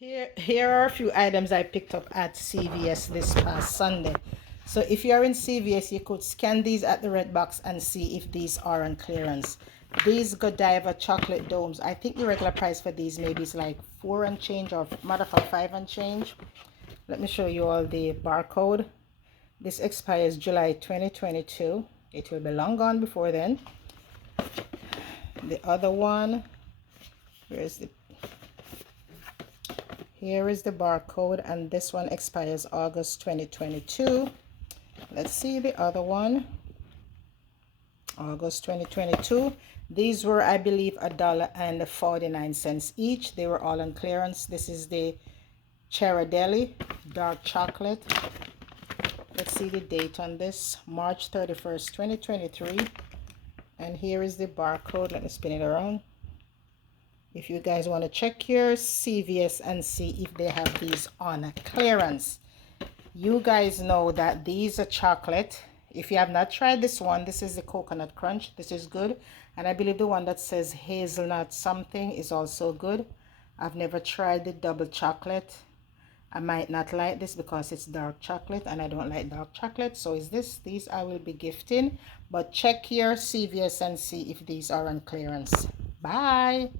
Here are a few items I picked up at CVS this past Sunday. So if you're in CVS, you could scan these at the red box and see if these are on clearance. These Godiva chocolate domes, I think the regular price for these maybe is like 4 and change, or matter of fact 5 and change. Let me show you all the barcode. This expires July 2022. It will be long gone before then. The other one, here is the barcode, and this one expires August 2022. Let's see the other one. August 2022. These were, I believe, $1.49 each. They were all on clearance. This is the Cherardelli dark chocolate. Let's see the date on this, March 31st, 2023. And here is the barcode. Let me spin it around. If you guys want to check your CVS and see if they have these on clearance. You guys know that these are chocolate. If you have not tried this one, this is the coconut crunch. This is good. And I believe the one that says hazelnut something is also good. I've never tried the double chocolate. I might not like this because it's dark chocolate and I don't like dark chocolate. So is this? These I will be gifting. But check your CVS and see if these are on clearance. Bye.